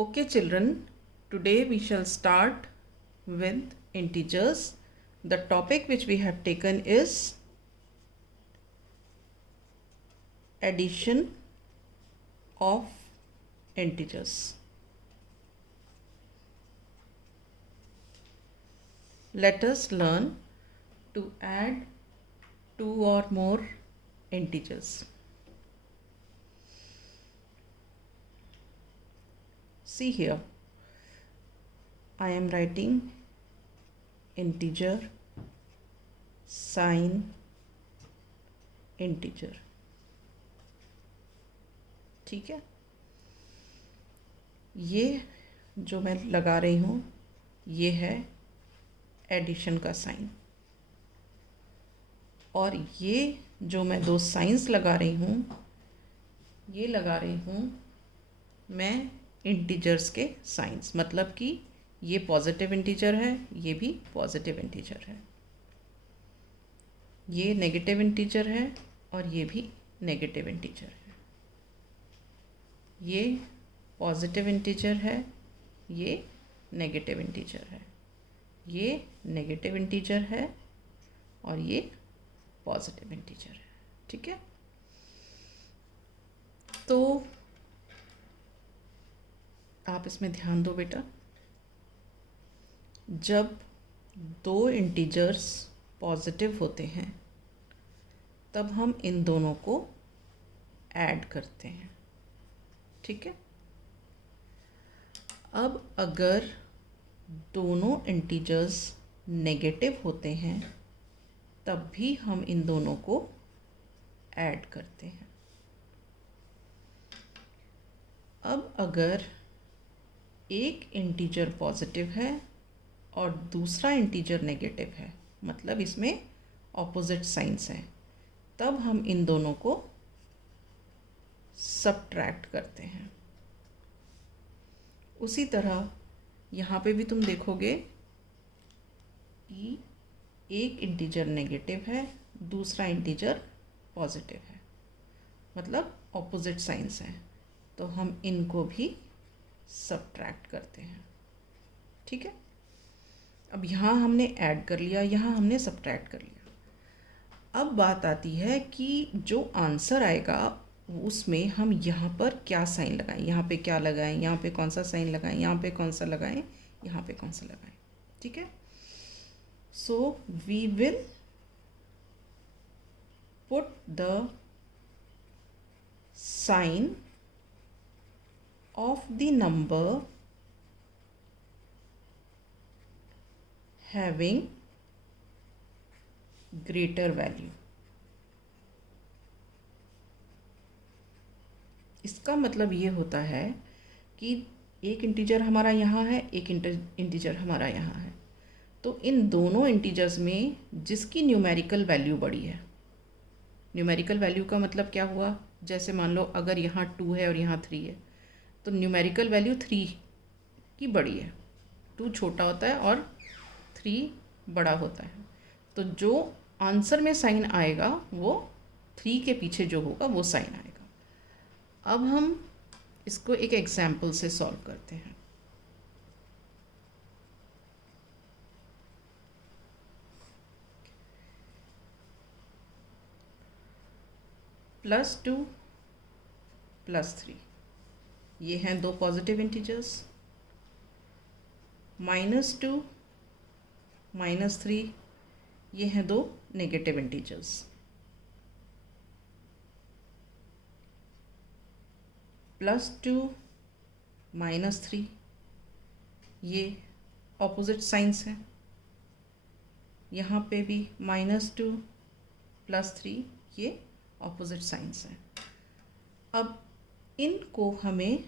Okay, children, today we shall start with integers. The topic which we have taken is addition of integers. Let us learn to add two or more integers. See here, I am writing integer, sign, integer. ठीक है, ये जो मैं लगा रही हूँ ये है एडिशन का साइन, और ये जो मैं दो साइंस लगा रही हूँ ये लगा रही हूँ मैं इंटीजर्स के साइंस, मतलब कि ये पॉजिटिव इंटीजर है, ये भी पॉजिटिव इंटीजर है, ये नेगेटिव इंटीजर है और ये भी नेगेटिव इंटीजर है, ये पॉजिटिव इंटीजर है, ये नेगेटिव इंटीजर है, ये नेगेटिव इंटीजर है और ये पॉजिटिव इंटीजर है। ठीक है, तो आप इसमें ध्यान दो बेटा, जब दो इंटीजर्स पॉजिटिव होते हैं तब हम इन दोनों को ऐड करते हैं। ठीक है, अब अगर दोनों इंटीजर्स नेगेटिव होते हैं तब भी हम इन दोनों को ऐड करते हैं। अब अगर एक इंटीजर पॉजिटिव है और दूसरा इंटीजर नेगेटिव है, मतलब इसमें ऑपोजिट साइंस है, तब हम इन दोनों को सबट्रैक्ट करते हैं। उसी तरह यहाँ पे भी तुम देखोगे कि एक इंटीजर नेगेटिव है, दूसरा इंटीजर पॉजिटिव है, मतलब ऑपोजिट साइंस है, तो हम इनको भी सबट्रैक्ट करते हैं। ठीक है, अब यहाँ हमने ऐड कर लिया, यहाँ हमने सबट्रैक्ट कर लिया। अब बात आती है कि जो आंसर आएगा उसमें हम यहाँ पर क्या साइन लगाएं, यहाँ पे क्या लगाएं, यहाँ पे कौन सा साइन लगाएं, यहाँ पे कौन सा लगाएं, यहाँ पे कौन सा लगाएं। ठीक है, so we will put the sign of the number having greater value। इसका मतलब ये होता है कि एक इंटीजर हमारा यहाँ है, एक इंटीजर हमारा यहाँ है, तो इन दोनों इंटीजर्स में जिसकी न्यूमेरिकल वैल्यू बड़ी है, न्यूमेरिकल वैल्यू का मतलब क्या हुआ, जैसे मान लो अगर यहाँ 2 है और यहाँ 3 है, तो न्यूमेरिकल वैल्यू 3 की बड़ी है, 2 छोटा होता है और 3 बड़ा होता है, तो जो आंसर में साइन आएगा वो 3 के पीछे जो होगा वो साइन आएगा। अब हम इसको एक एग्जाम्पल से सॉल्व करते हैं। +2 +3, ये हैं दो पॉजिटिव इंटीजर्स। -2 -3, ये हैं दो नेगेटिव इंटीजर्स। +2 -3, ये ऑपोजिट साइंस है, यहाँ पे भी -2 +3, ये ऑपोजिट साइंस है। अब इनको हमें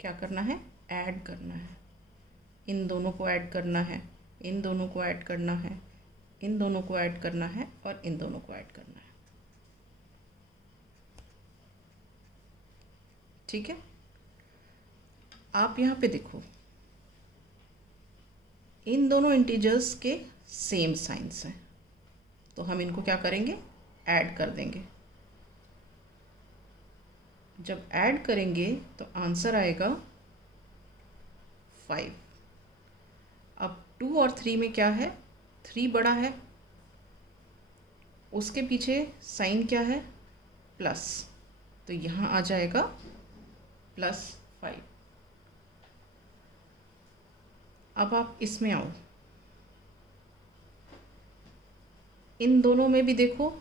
क्या करना है, ऐड करना है, इन दोनों को ऐड करना है, इन दोनों को ऐड करना है, इन दोनों को ऐड करना है और इन दोनों को ऐड करना है। ठीक है, आप यहाँ पे देखो, इन दोनों इंटीजर्स के सेम साइंस हैं, तो हम इनको क्या करेंगे, ऐड कर देंगे। जब ऐड करेंगे तो आंसर आएगा 5। अब 2 और 3 में क्या है, 3 बड़ा है, उसके पीछे साइन क्या है, प्लस, तो यहाँ आ जाएगा +5। अब आप इसमें आओ, इन दोनों में भी देखो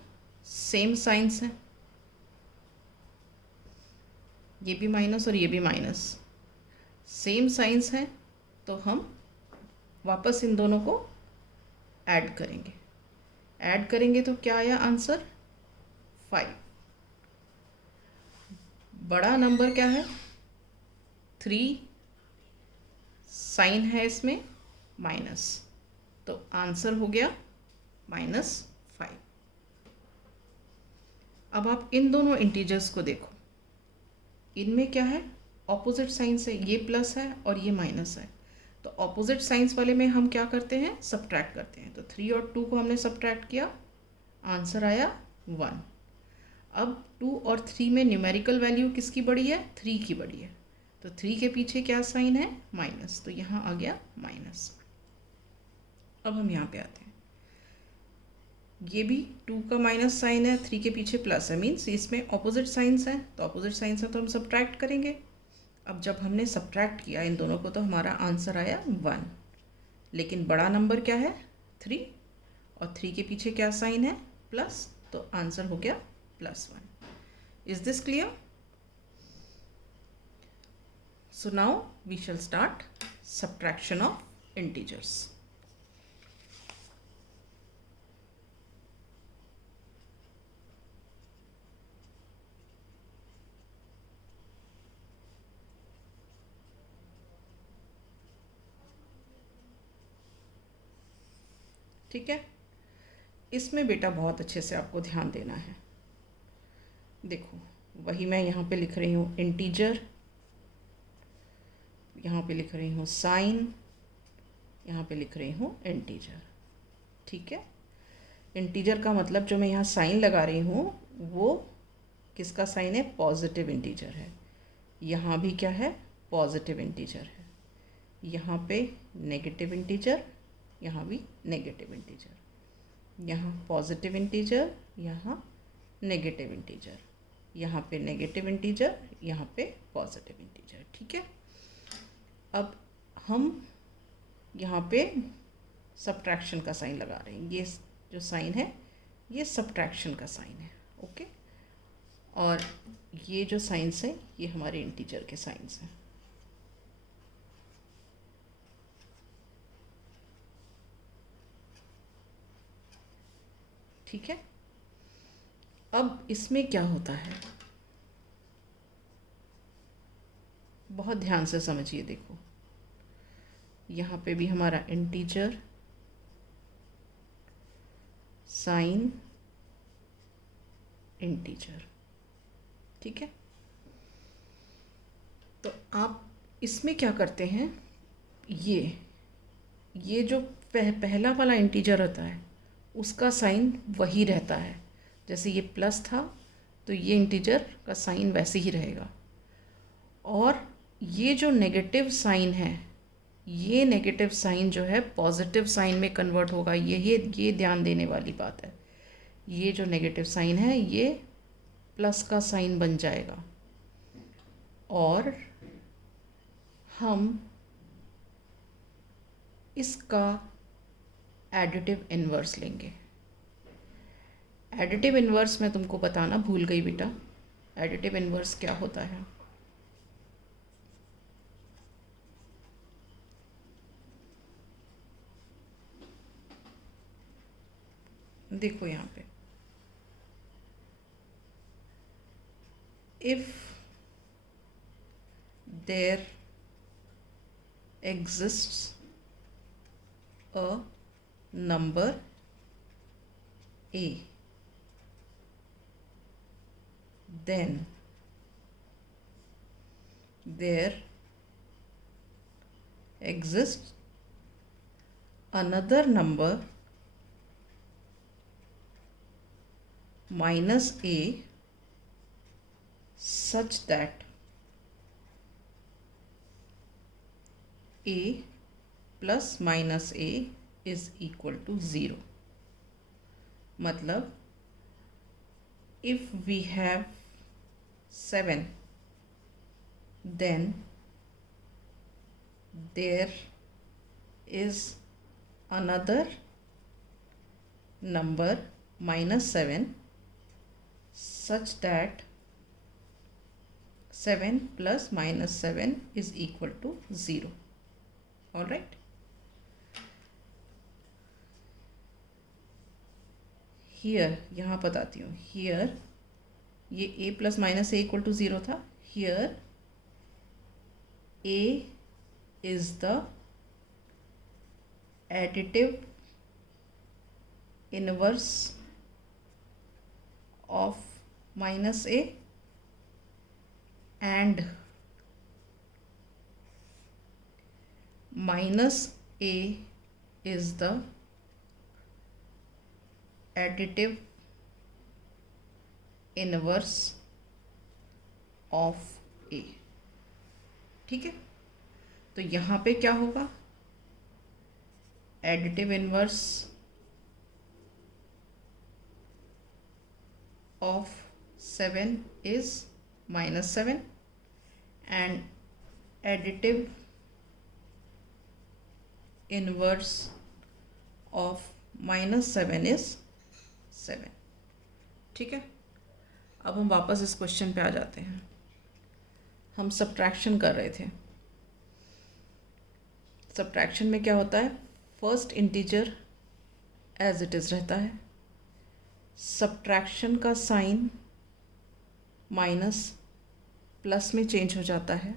सेम साइंस है, ये भी माइनस और ये भी माइनस, सेम साइंस है, तो हम वापस इन दोनों को ऐड करेंगे। ऐड करेंगे तो क्या आया आंसर, 5। बड़ा नंबर क्या है, 3, साइन है इसमें माइनस, तो आंसर हो गया -5। अब आप इन दोनों इंटीजर्स को देखो, इनमें क्या है, ऑपोजिट साइंस है, ये प्लस है और ये माइनस है, तो ऑपोजिट साइंस वाले में हम क्या करते हैं, सब्ट्रैक्ट करते हैं। तो 3 और 2 को हमने सब्ट्रैक्ट किया, आंसर आया 1। अब 2 और 3 में न्यूमेरिकल वैल्यू किसकी बड़ी है, 3 की बड़ी है, तो 3 के पीछे क्या साइन है, माइनस, तो यहाँ आ गया माइनस। अब हम यहाँ पे आते हैं, ये भी 2 का माइनस साइन है, 3 के पीछे प्लस है, मीन्स इसमें ऑपोजिट साइंस है, तो ऑपोजिट साइंस है तो हम सब्ट्रैक्ट करेंगे। अब जब हमने सब्ट्रैक्ट किया इन दोनों को तो हमारा आंसर आया 1, लेकिन बड़ा नंबर क्या है, 3, और 3 के पीछे क्या साइन है, प्लस, तो आंसर हो गया +1। Is this clear? So now we shall start subtraction of integers. ठीक है, इसमें बेटा बहुत अच्छे से आपको ध्यान देना है। देखो, वही मैं यहाँ पे लिख रही हूँ इंटीजर, यहाँ पे लिख रही हूँ साइन, यहाँ पे लिख रही हूँ इंटीजर। ठीक है, इंटीजर का मतलब जो मैं यहाँ साइन लगा रही हूँ वो किसका साइन है, पॉजिटिव इंटीजर है। यहाँ भी क्या है, पॉजिटिव इंटीजर है, यहाँ पे नेगेटिव इंटीजर, यहाँ भी नेगेटिव इंटीजर, यहाँ पॉजिटिव इंटीजर, यहाँ नेगेटिव इंटीजर, यहाँ पे नेगेटिव इंटीजर, यहाँ पे पॉजिटिव इंटीजर। ठीक है, अब हम यहाँ पे सब्ट्रैक्शन का साइन लगा रहे हैं, ये जो साइन है ये सब्ट्रैक्शन का साइन है। ओके, और ये जो साइंस है ये हमारे इंटीजर के साइंस हैं। ठीक है, अब इसमें क्या होता है, बहुत ध्यान से समझिए। देखो, यहाँ पे भी हमारा इंटीजर, साइन, इंटीजर। ठीक है, तो आप इसमें क्या करते हैं, ये जो पहला वाला इंटीजर होता है उसका साइन वही रहता है, जैसे ये प्लस था तो ये इंटीजर का साइन वैसे ही रहेगा, और ये जो नेगेटिव साइन है ये नेगेटिव साइन जो है पॉजिटिव साइन में कन्वर्ट होगा। ये ध्यान देने वाली बात है, ये जो नेगेटिव साइन है ये प्लस का साइन बन जाएगा, और हम इसका एडिटिव इन्वर्स लेंगे। एडिटिव इन्वर्स मैं तुमको बताना भूल गई बेटा, एडिटिव इन्वर्स क्या होता है। देखो यहाँ पे, if there exists a number a, then there exists another number minus A such that A plus minus A is equal to zero. मतलब if we have 7 then there is another number minus 7 such that 7 plus minus 7 is equal to 0. All right. Here यहाँ बताती हूँ, here ये a plus minus a equal to 0 था। Here a is the additive inverse of minus a and minus a is the additive inverse of a। ठीक है, तो यहाँ पे क्या होगा, additive inverse of 7 is -7 and additive inverse of -7 is 7। ठीक है, अब हम वापस इस क्वेश्चन पे आ जाते हैं। हम सब्ट्रैक्शन कर रहे थे। सब्ट्रैक्शन में क्या होता है, first integer as it is रहता है, सब्ट्रैक्शन का साइन माइनस प्लस में चेंज हो जाता है,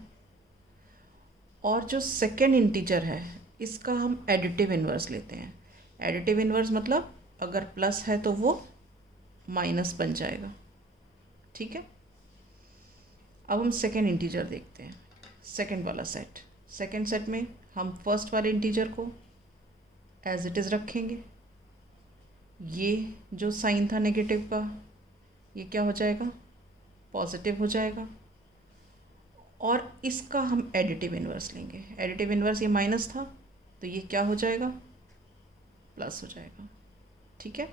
और जो सेकेंड इंटीजर है इसका हम एडिटिव इन्वर्स लेते हैं। एडिटिव इन्वर्स मतलब अगर प्लस है तो वो माइनस बन जाएगा। ठीक है, अब हम सेकेंड इंटीजर देखते हैं, सेकेंड वाला सेट। सेकेंड सेट में हम फर्स्ट वाले इंटीजर को एज इट इज़ रखेंगे। ये जो साइन था नेगेटिव का ये क्या हो जाएगा, पॉजिटिव हो जाएगा, और इसका हम एडिटिव इन्वर्स लेंगे। एडिटिव इन्वर्स ये माइनस था तो ये क्या हो जाएगा, प्लस हो जाएगा। ठीक है,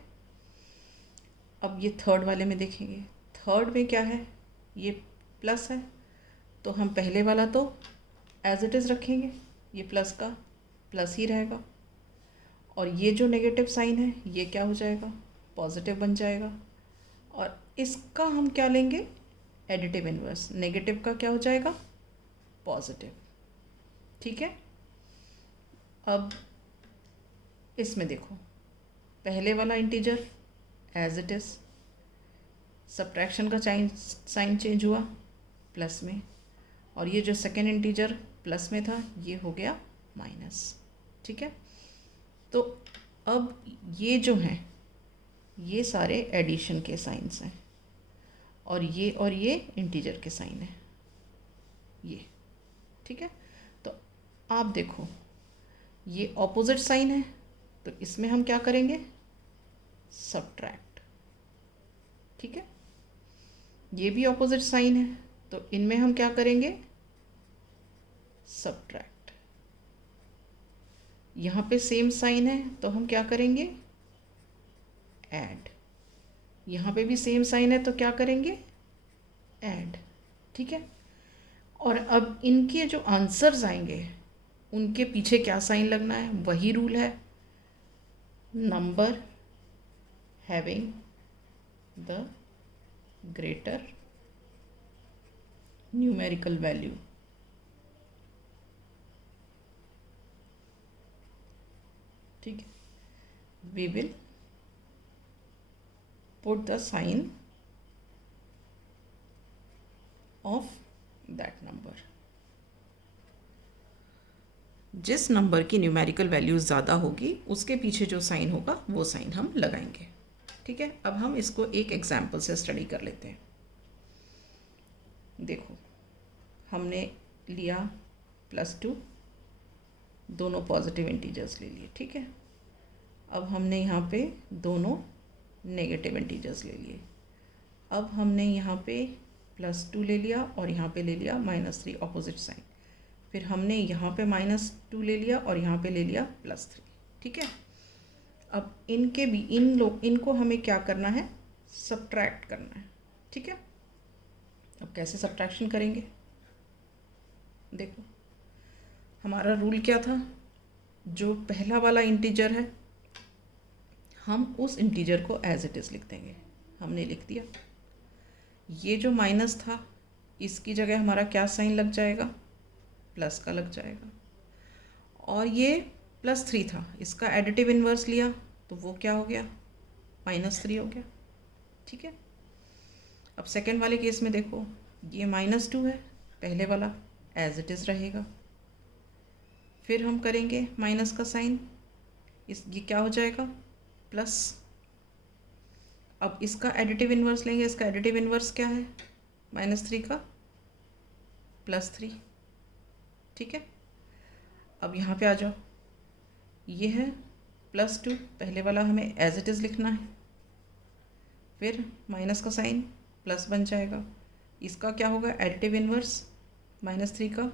अब ये थर्ड वाले में देखेंगे। थर्ड में क्या है, ये प्लस है तो हम पहले वाला तो एज इट इज़ रखेंगे, ये प्लस का प्लस ही रहेगा, और ये जो नेगेटिव साइन है ये क्या हो जाएगा, पॉजिटिव बन जाएगा, और इसका हम क्या लेंगे, एडिटिव इन्वर्स। नेगेटिव का क्या हो जाएगा, पॉजिटिव। ठीक है, अब इसमें देखो, पहले वाला integer as it is, subtraction का साइन चेंज हुआ प्लस में, और ये जो सेकेंड इंटीजर प्लस में था ये हो गया माइनस। ठीक है, तो अब ये जो हैं ये सारे एडिशन के साइंस हैं, और ये इंटीजर के साइन हैं ये। ठीक है, तो आप देखो ये ऑपोजिट साइन है तो इसमें हम क्या करेंगे, सब्ट्रैक्ट। ठीक है, ये भी ऑपोजिट साइन है तो इनमें हम क्या करेंगे, सब्ट्रैक्ट। यहाँ पे सेम साइन है तो हम क्या करेंगे, ऐड। यहाँ पे भी सेम साइन है तो क्या करेंगे, ऐड। ठीक है, और अब इनके जो आंसर्स आएंगे उनके पीछे क्या साइन लगना है, वही रूल है, number having the greater numerical value. ठीक है, we will put the sign of that number. जिस नंबर की न्यूमेरिकल वैल्यू ज़्यादा होगी उसके पीछे जो साइन होगा वो साइन हम लगाएंगे। ठीक है, अब हम इसको एक एग्जाम्पल से स्टडी कर लेते हैं। देखो, हमने लिया +2, दोनों पॉजिटिव इंटीजर्स ले लिए। ठीक है, अब हमने यहाँ पे दोनों नेगेटिव इंटीजर्स ले लिए। अब हमने यहाँ पे +2 ले लिया और यहाँ पे ले लिया -3 ऑपोजिट साइन। फिर हमने यहाँ पे -2 ले लिया और यहाँ पे ले लिया +3। ठीक है, अब इनके भी इनको हमें क्या करना है, सब्ट्रैक्ट करना है। ठीक है, अब कैसे सब्ट्रैक्शन करेंगे, देखो हमारा रूल क्या था, जो पहला वाला इंटीजर है हम उस इंटीजर को एज इट इज़ लिख देंगे। हमने लिख दिया। ये जो माइनस था इसकी जगह हमारा क्या साइन लग जाएगा, प्लस का लग जाएगा। और ये +3 था, इसका एडिटिव इन्वर्स लिया तो वो क्या हो गया, -3 हो गया। ठीक है, अब सेकेंड वाले केस में देखो, ये -2 है, पहले वाला एज इट इज़ रहेगा। फिर हम करेंगे माइनस का साइन, ये क्या हो जाएगा, प्लस। अब इसका एडिटिव इन्वर्स लेंगे, इसका एडिटिव इन्वर्स क्या है, -3 का +3। ठीक है, अब यहाँ पे आ जाओ, ये है +2, पहले वाला हमें एज इट इज़ लिखना है। फिर माइनस का साइन प्लस बन जाएगा, इसका क्या होगा, एडिटिव इन्वर्स -3 का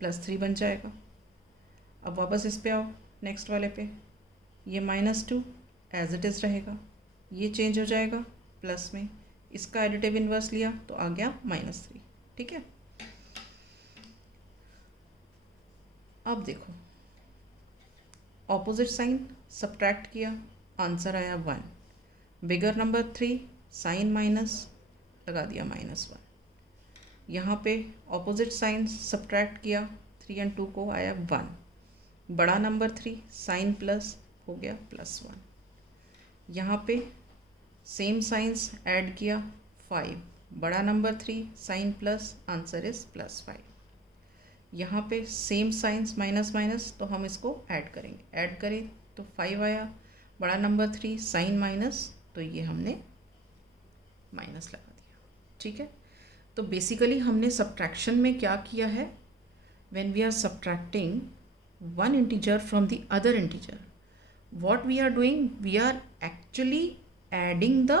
+3 बन जाएगा। अब वापस इस पे आओ, नेक्स्ट वाले पे, ये -2 एज इट इज़ रहेगा, ये चेंज हो जाएगा प्लस में, इसका एडिटिव इन्वर्स लिया तो आ गया -3। ठीक है, अब देखो ऑपोजिट साइन सब्ट्रैक्ट किया, आंसर आया 1। बिगर नंबर 3 साइन माइनस लगा दिया -1। यहाँ पे ऑपोजिट साइन सब्ट्रैक्ट किया, 3 और 2 को आया 1। बड़ा नंबर 3 साइन प्लस हो गया +1। यहाँ पे सेम साइंस ऐड किया 5, बड़ा number 3 sign plus, answer is +5। यहाँ पे सेम साइंस माइनस माइनस तो हम इसको ऐड करेंगे, ऐड करें तो 5 आया, बड़ा नंबर 3 साइन माइनस तो ये हमने माइनस लगा दिया। ठीक है, तो बेसिकली हमने सब्ट्रैक्शन में क्या किया है, when we are subtracting one integer from the other integer, what we are doing, we are actually adding the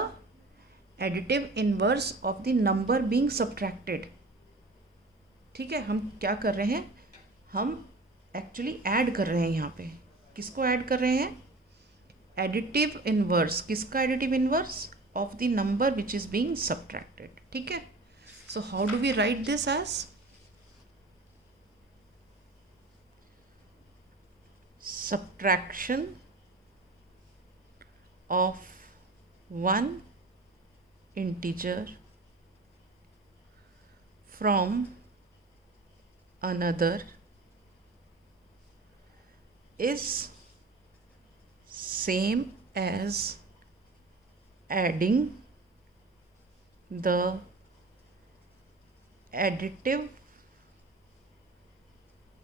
additive inverse of the number being subtracted। ठीक है, हम क्या कर रहे हैं, हम एक्चुअली ऐड कर रहे हैं। यहाँ पे किसको ऐड कर रहे हैं, एडिटिव इन्वर्स। किसका additive inverse, of the number which is being subtracted. ठीक है, so how do we write this as, subtraction of one integer from another is same as adding the additive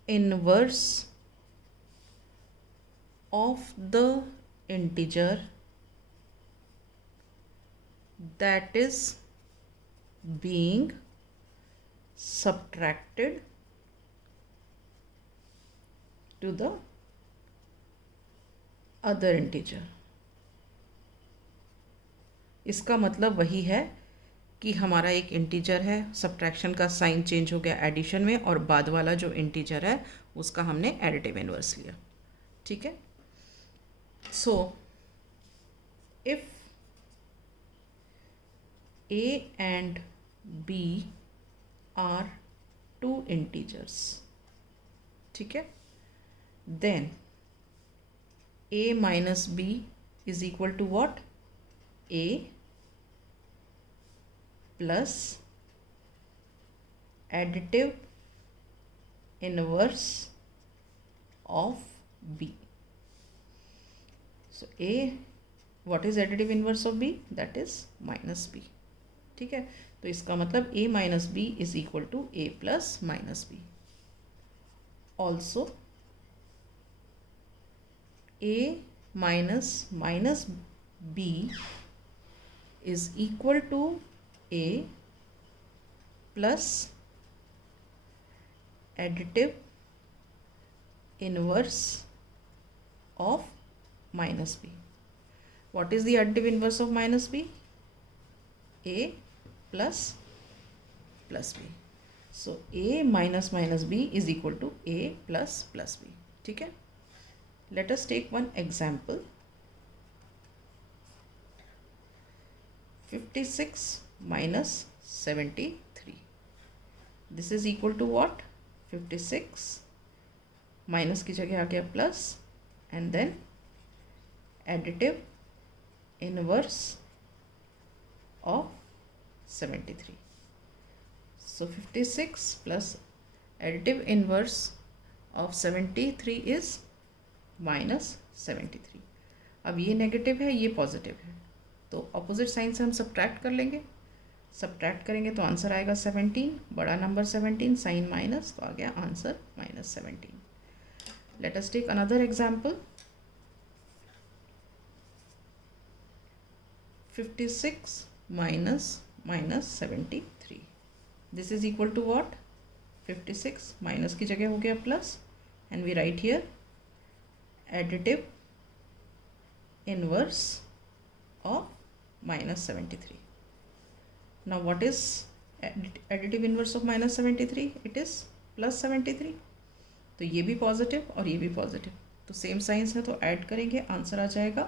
inverse of the integer that is being subtracted to the other integer। इसका मतलब वही है कि हमारा एक integer है, subtraction का sign change हो गया एडिशन में, और बाद वाला जो इंटीजर है उसका हमने एडिटिव इन्वर्स लिया। ठीक है, so if a and b are two integers, ठीक है, then a minus b is equal to what, a plus additive inverse of b। So a, what is additive inverse of b, that is minus b। ठीक है, तो इसका मतलब a minus b is equal to a plus minus b। Also a minus minus b is equal to a plus additive inverse of minus b। What is the additive inverse of minus b? a plus plus b. So a minus minus b is equal to a plus plus b. ठीक है. Let us take one example. 56 minus 73. This is equal to what? 56 minus की जगह आ गया plus and then additive inverse of 73. So 56 plus additive inverse of 73 is minus 73. अब ये negative है, ये positive है, तो अपोजिट साइन से हम सब्ट्रैक्ट कर लेंगे. सब्ट्रैक्ट करेंगे तो आंसर आएगा 17, बड़ा नंबर 17, साइन माइनस, तो आ गया answer minus 17. Let us take another example. 56 minus minus 73. This is equal to what? 56 minus की जगह हो गया plus and we write here additive inverse of minus 73. Now what is additive inverse of minus 73? It is plus 73. तो ये भी positive और ये भी पॉजिटिव, तो सेम साइंस है तो ऐड करेंगे, आंसर आ जाएगा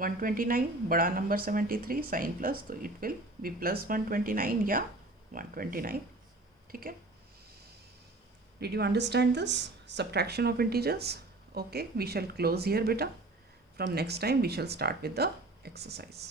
129, बड़ा नंबर 73, साइन प्लस, तो इट विल बी प्लस 129 या 129. ठीक है. Did you understand this subtraction of integers? Okay, we shall close here beta. From next time we shall start with the exercise.